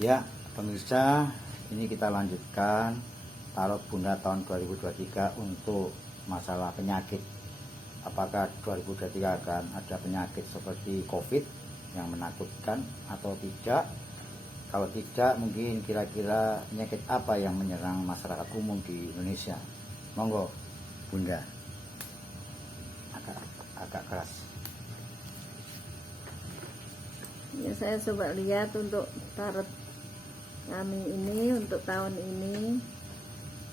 Ya, pemirsa, ini kita lanjutkan tarot Bunda tahun 2023 untuk masalah penyakit. Apakah 2023 akan ada penyakit seperti COVID yang menakutkan atau tidak? Kalau tidak, mungkin kira-kira penyakit apa yang menyerang masyarakat umum di Indonesia? Monggo, Bunda. Agak keras. Ya, saya coba lihat untuk tarot kami ini untuk tahun ini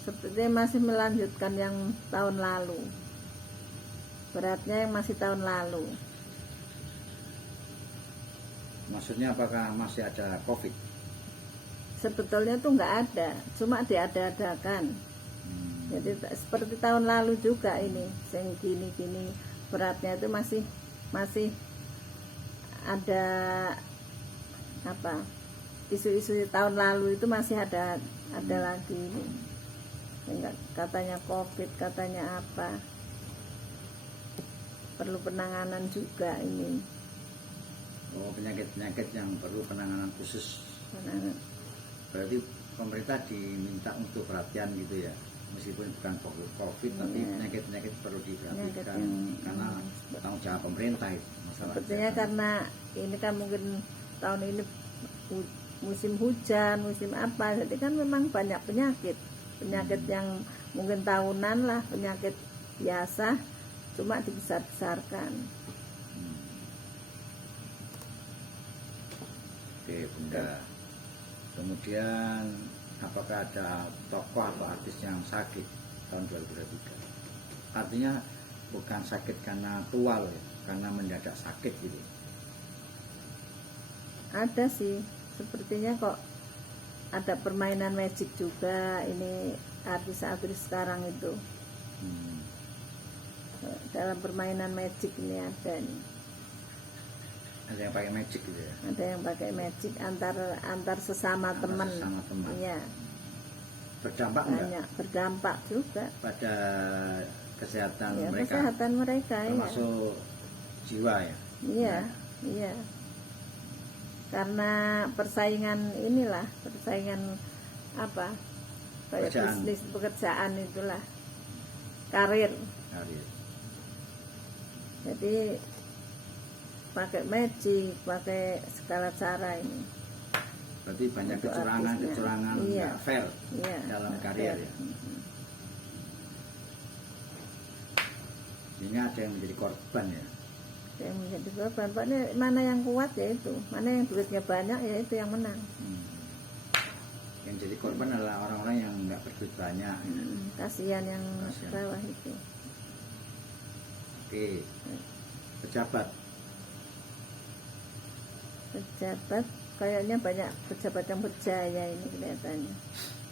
sepertinya masih melanjutkan yang tahun lalu, beratnya yang masih tahun lalu. Maksudnya apakah masih ada COVID? Sebetulnya tuh nggak ada, cuma diada-adakan. Jadi seperti tahun lalu juga ini, yang gini-gini beratnya itu masih ada apa? Isu-isu tahun lalu itu masih ada lagi ini. Enggak, katanya COVID, katanya apa? Perlu penanganan juga ini. Oh, penyakit-penyakit yang perlu penanganan khusus. Berarti pemerintah diminta untuk perhatian gitu ya, meskipun bukan COVID, tapi penyakit-penyakit perlu diperhatikan karena tanggung jawab pemerintah itu masalah. Sepertinya karena ini kan mungkin tahun ini musim hujan, musim apa, jadi kan memang banyak penyakit yang mungkin tahunan lah, penyakit biasa cuma dibesar-besarkan. Oke, Bunda. Kemudian apakah ada tokoh atau artis yang sakit tahun 2023? Artinya bukan sakit karena tua loh ya, karena mendadak sakit gitu. Ada sih, sepertinya kok ada permainan magic juga ini artis-artis sekarang itu. Dalam permainan magic ini ada nih. Ada yang pakai magic gitu ya? Ada yang pakai magic antar sesama teman. Iya. Berdampak banyak enggak? Berdampak juga Pada kesehatan ya, mereka. Kesehatan mereka termasuk jiwa ya. Iya, iya. Karena persaingan apa? Kayak bisnis, pekerjaan itulah. Karir. Jadi pakai magic, pakai segala cara ini. Berarti banyak kecurangan nggak fair dalam karir ya. Sehingga ada yang menjadi korban ya. Yang menjadi korban, pokoknya mana yang kuat ya itu, mana yang duitnya banyak ya itu yang menang. Yang jadi korban adalah orang-orang yang nggak berduit banyak. Kasihan yang bawah itu. Oke, pejabat kayaknya banyak pejabat yang berjaya ini kelihatannya.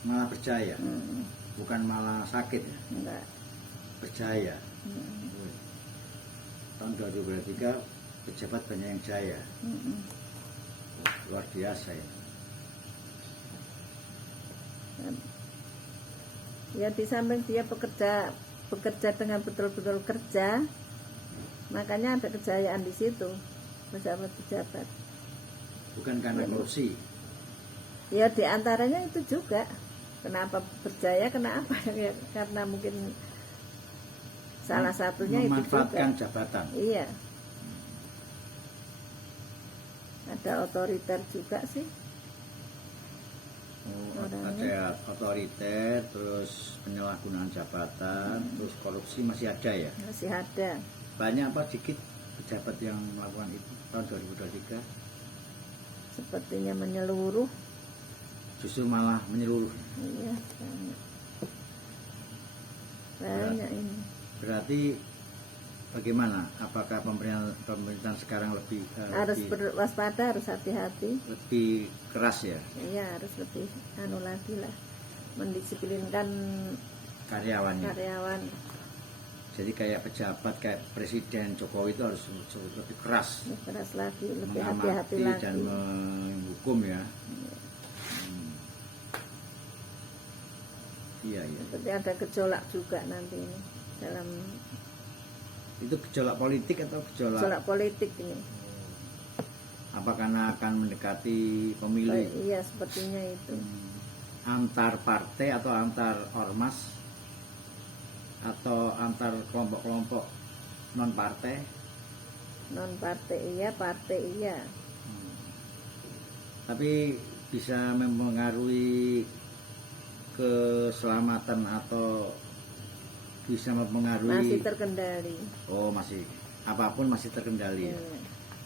Malah berjaya, bukan malah sakit ya? Enggak. Berjaya. Tahun 2023 pejabat banyak yang jaya. Luar biasa ya. Ya di samping dia bekerja dengan betul-betul kerja, makanya ada kejayaan di situ pejabat. Bukan karena korupsi. Ya diantaranya itu juga. Kenapa berjaya? Kenapa? Ya, karena mungkin salah satunya memanfaatkan itu juga. Jabatan. Iya. Ada otoriter juga sih. Ada otoriter, terus penyalahgunaan jabatan, terus korupsi masih ada ya? Masih ada. Banyak apa dikit pejabat yang melakukan itu tahun 2023? Sepertinya menyeluruh. Justru malah menyeluruh. Iya, banyak ini. Berarti bagaimana? Apakah pemerintahan sekarang harus berwaspada, harus hati-hati, lebih keras ya? Iya, harus lebih lagi lah, mendisiplinkan karyawannya. Jadi kayak pejabat kayak Presiden Jokowi itu harus lebih keras lagi, lebih hati-hati lagi dan menghukum ya. Iya. Seperti ada gejolak juga nanti ini dalam. Itu gejolak politik atau gejolak politik ini? Apa karena akan mendekati pemilu? Iya, sepertinya itu. Antar partai atau antar ormas atau antar kelompok-kelompok non partai? Non partai iya, partai iya. Tapi bisa mempengaruhi keselamatan atau bisa mempengaruhi? Masih terkendali. Oh, masih, apapun masih terkendali. Iya.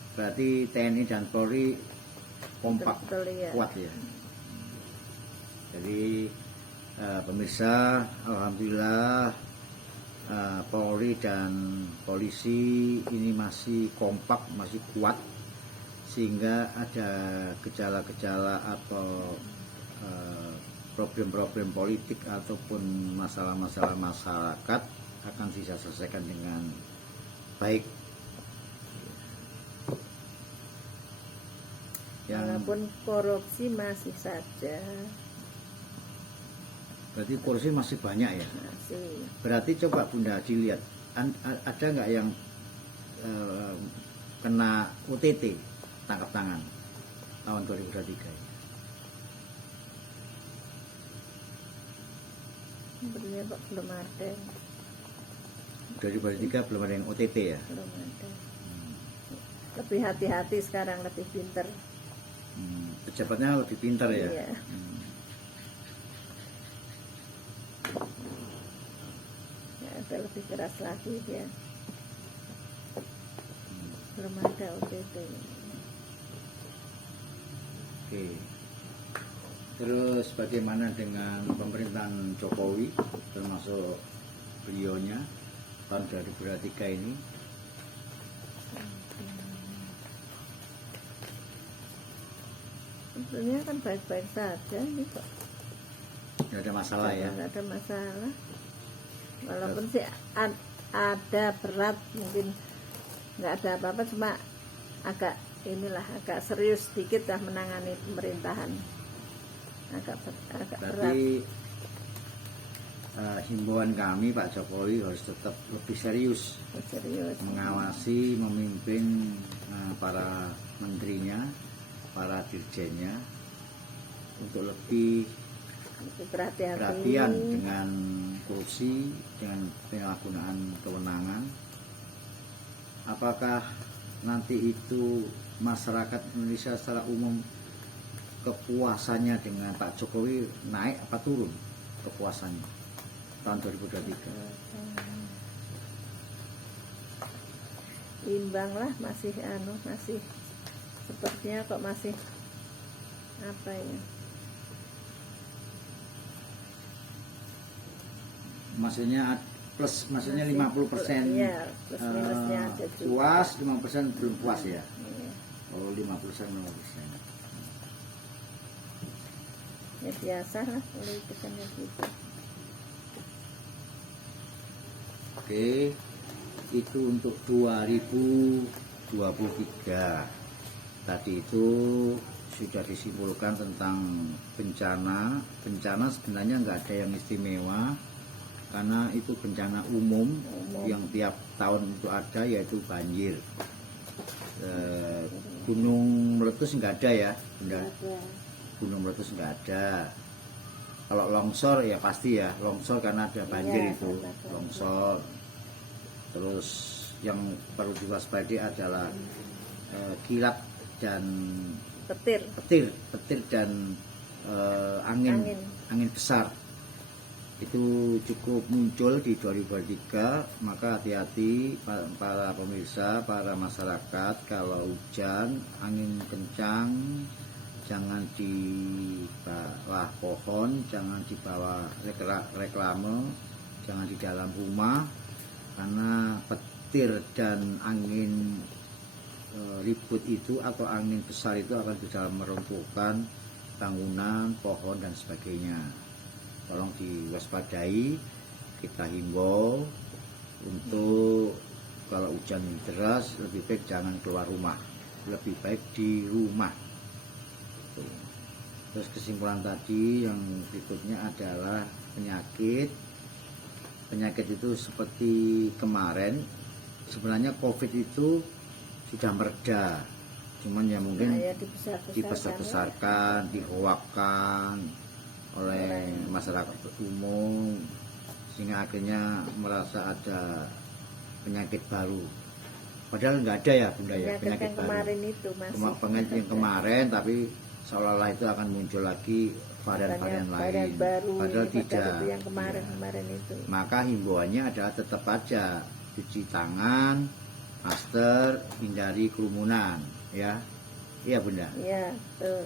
Berarti TNI dan Polri kompak, Betul, iya. kuat ya. Jadi pemirsa, alhamdulillah Polri dan polisi ini masih kompak, masih kuat, sehingga ada gejala-gejala atau problem-problem politik ataupun masalah-masalah masyarakat akan bisa selesaikan dengan baik. Walaupun korupsi masih saja. Berarti korupsi masih banyak ya. Masih. Berarti coba Bunda dilihat, ada nggak yang kena OTT tangkap tangan tahun 2023? Sebenarnya kok belum ada. 2023 belum ada yang OTT ya. Belum ada. Lebih hati-hati sekarang, lebih pinter. Pejabatnya lebih pintar ya. Iya. Ya, ada lebih keras lagi dia. Belum ada OTT. Oke. Terus bagaimana dengan pemerintahan Jokowi, termasuk beliaunya tahun 2023 ini? Sebenarnya kan baik-baik saja nih kok. Tidak ada masalah ya. Nggak ada masalah. Walaupun sih ada berat, mungkin nggak ada apa-apa, cuma agak agak serius sedikit lah menangani pemerintahan. Agak berat. Berarti himbauan kami Pak Jokowi harus tetap lebih serius mengawasi, memimpin para menterinya, para dirjennya untuk lebih perhatian dengan korupsi, dengan penyalahgunaan kewenangan. Apakah nanti itu masyarakat Indonesia secara umum kepuasannya dengan Pak Jokowi naik apa turun kepuasannya tahun 2023? Imbang lah, masih sepertinya kok masih apa ya? Maksudnya plus, maksudnya 50%. Iya, plus minusnya ada juga. Puas, 5% belum puas ya. Iya. Oh, 50%. Ya biasa lah politikannya gitu. Oke, itu untuk 2023. Tadi itu sudah disimpulkan tentang bencana. Bencana sebenarnya nggak ada yang istimewa, karena itu bencana umum yang tiap tahun itu ada, yaitu banjir. Gunung meletus nggak ada ya, Bunda? Gunung meletus nggak ada. Kalau longsor ya pasti ya, longsor karena ada banjir itu, longsor. Terus yang perlu diwaspadai adalah kilat dan petir dan angin besar. Itu cukup muncul di 2023, maka hati-hati para pemirsa, para masyarakat, kalau hujan, angin kencang, jangan di bawah pohon, jangan di bawah reklame, jangan di dalam rumah, karena petir dan angin ribut itu atau angin besar itu akan bisa meruntuhkan bangunan, pohon dan sebagainya. Tolong diwaspadai, kita himbau untuk kalau hujan deras lebih baik jangan keluar rumah, lebih baik di rumah. Terus kesimpulan tadi yang berikutnya adalah penyakit itu seperti kemarin, sebenarnya COVID itu sudah mereda, cuman ya mungkin ya dibesar-besarkan, dibesar-besarkan, dihoakkan oleh masyarakat umum, sehingga akhirnya merasa ada penyakit baru. Padahal nggak ada ya Bunda ya, penyakit yang baru. kemarin itu masih Penyakit yang kemarin, tapi seolah-olah itu akan muncul lagi varian-varian lain. baru, Padahal tidak. itu yang kemarin itu. Maka himbauannya adalah tetap aja cuci tangan, masker, hindari kerumunan, ya. Iya Bunda. Iya, betul.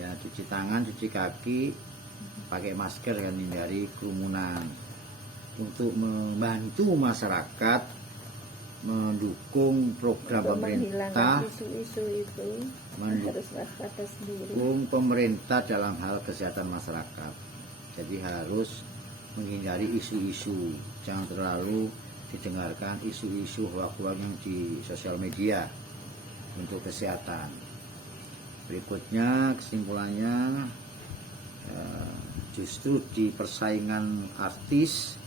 Ya, cuci tangan, cuci kaki, pakai masker dan hindari kerumunan. Untuk membantu masyarakat mendukung program Untuk pemerintah, menghilangkan isu-isu itu harus waspada sendiri. mendukung pemerintah dalam hal kesehatan masyarakat. Jadi harus menghindari isu-isu, jangan terlalu didengarkan isu-isu hoax-hoax yang di sosial media untuk kesehatan. Berikutnya kesimpulannya, justru di persaingan artis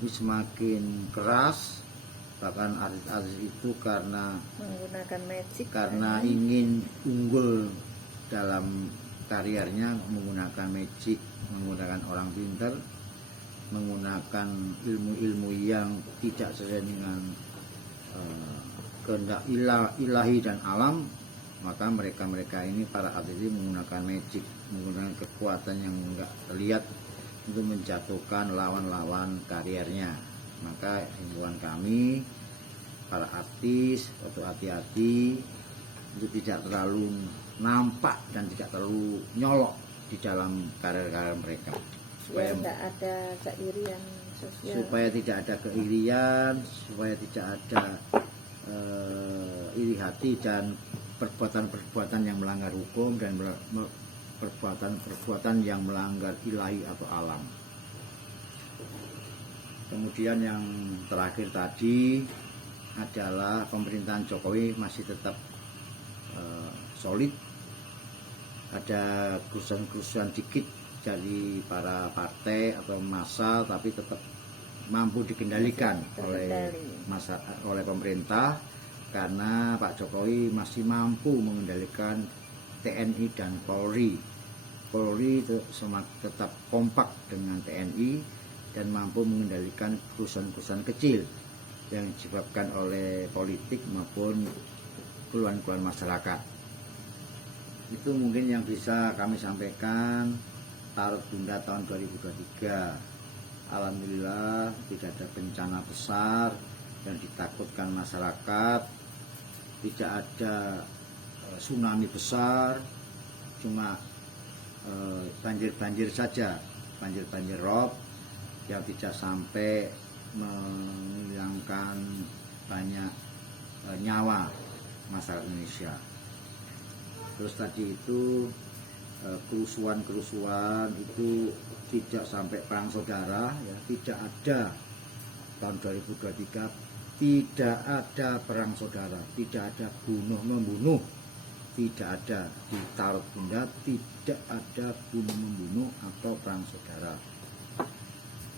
ini semakin keras, bahkan artis-artis itu karena menggunakan magic, karena ingin unggul dalam karirnya, menggunakan magic, menggunakan orang pintar, menggunakan ilmu-ilmu yang tidak sesuai dengan kehendak ilahi dan alam. Maka mereka ini para artis ini menggunakan magic, menggunakan kekuatan yang enggak terlihat untuk menjatuhkan lawan-lawan karirnya. Maka himbauan kami para artis untuk hati-hati, untuk tidak terlalu nampak dan tidak terlalu nyolok di dalam karir-karir mereka, supaya tidak ada keirian sosial, supaya tidak ada keirian, supaya tidak ada iri hati dan perbuatan-perbuatan yang melanggar hukum dan perbuatan-perbuatan yang melanggar ilahi atau alam. Kemudian yang terakhir tadi adalah pemerintahan Jokowi masih tetap solid. Ada kerusuhan-kerusuhan dikit dari para partai atau massa, tapi tetap mampu dikendalikan oleh pemerintah, karena Pak Jokowi masih mampu mengendalikan TNI dan Polri. Polri tetap kompak dengan TNI dan mampu mengendalikan kerusuhan-kerusuhan kecil yang disebabkan oleh politik maupun keluhan-keluhan masyarakat. Itu mungkin yang bisa kami sampaikan Tarot Bunda tahun 2023. Alhamdulillah tidak ada bencana besar yang ditakutkan masyarakat, tidak ada tsunami besar, cuma banjir-banjir saja, banjir-banjir rob yang tidak sampai menghilangkan banyak nyawa masyarakat Indonesia. Terus tadi itu kerusuhan itu tidak sampai perang saudara, ya, tidak ada. Tahun 2023 tidak ada perang saudara, tidak ada bunuh-membunuh, tidak ada. Di Tarot Bunda tidak ada bunuh-membunuh atau perang saudara.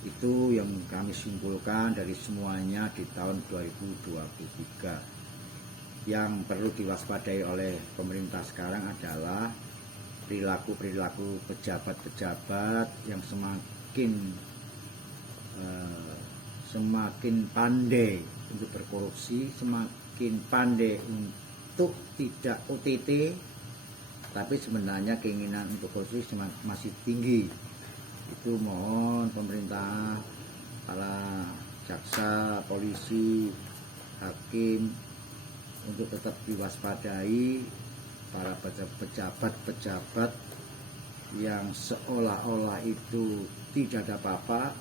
Itu yang kami simpulkan dari semuanya di tahun 2023. Yang perlu diwaspadai oleh pemerintah sekarang adalah perilaku-perilaku pejabat-pejabat yang semakin pandai untuk berkorupsi, semakin pandai untuk tidak OTT, tapi sebenarnya keinginan untuk korupsi masih tinggi. Itu mohon pemerintah, para jaksa, polisi, hakim untuk tetap diwaspadai para pejabat-pejabat yang seolah-olah itu tidak ada apa-apa,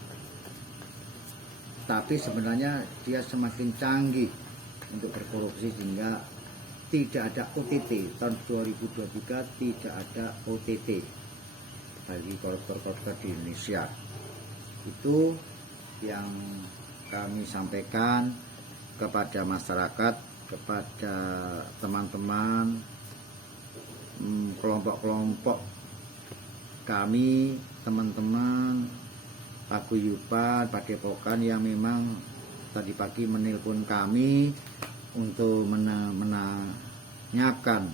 tapi sebenarnya dia semakin canggih untuk berkorupsi sehingga tidak ada OTT. Tahun 2023 tidak ada OTT bagi koruptor-koruptor di Indonesia. Itu yang kami sampaikan kepada masyarakat, kepada teman-teman, kelompok-kelompok kami, teman-teman paguyuban, padepokan yang memang tadi pagi menelpon kami untuk menanyakan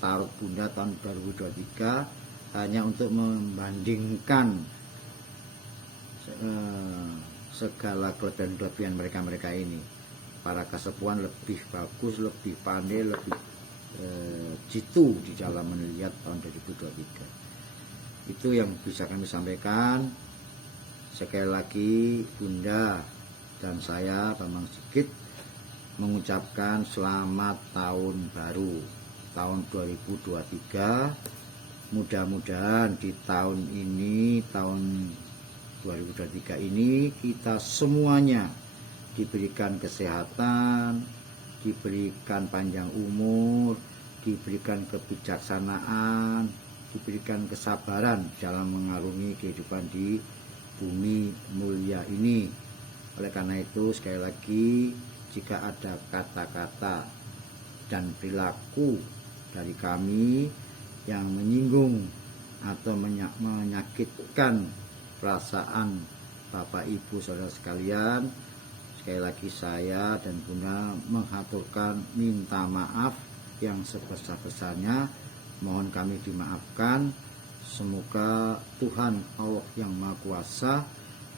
tarot Bunda tahun 2023 hanya untuk membandingkan segala kelebihan mereka ini. Para kasepuan lebih bagus, lebih pandai, lebih jitu di dalam melihat tahun 2023. Itu yang bisa kami sampaikan. Sekali lagi Bunda dan saya Bambang Sigit mengucapkan selamat tahun baru tahun 2023. Mudah-mudahan di tahun ini, tahun 2023 ini, kita semuanya diberikan kesehatan, diberikan panjang umur, diberikan kebijaksanaan, diberikan kesabaran dalam mengarungi kehidupan di bumi mulia ini. Oleh karena itu, sekali lagi, jika ada kata-kata dan perilaku dari kami yang menyinggung atau menyakitkan perasaan Bapak Ibu saudara sekalian, sekali lagi saya dan Bunda menghaturkan minta maaf yang sebesar-besarnya. Mohon kami dimaafkan. Semoga Tuhan Allah yang Maha Kuasa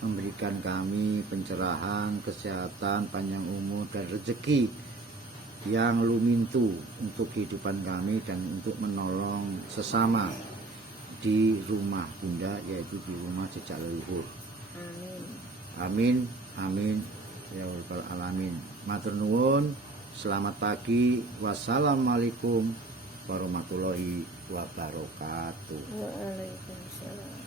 memberikan kami pencerahan, kesehatan, panjang umur, dan rezeki yang lumintu untuk kehidupan kami dan untuk menolong sesama di rumah Bunda, yaitu di rumah jejak leluhur. Amin. Amin, amin, ya rabbal alamin. Matur nuwun, selamat pagi, wassalamualaikum warahmatullahi wabarakatuh. Waalaikumsalam.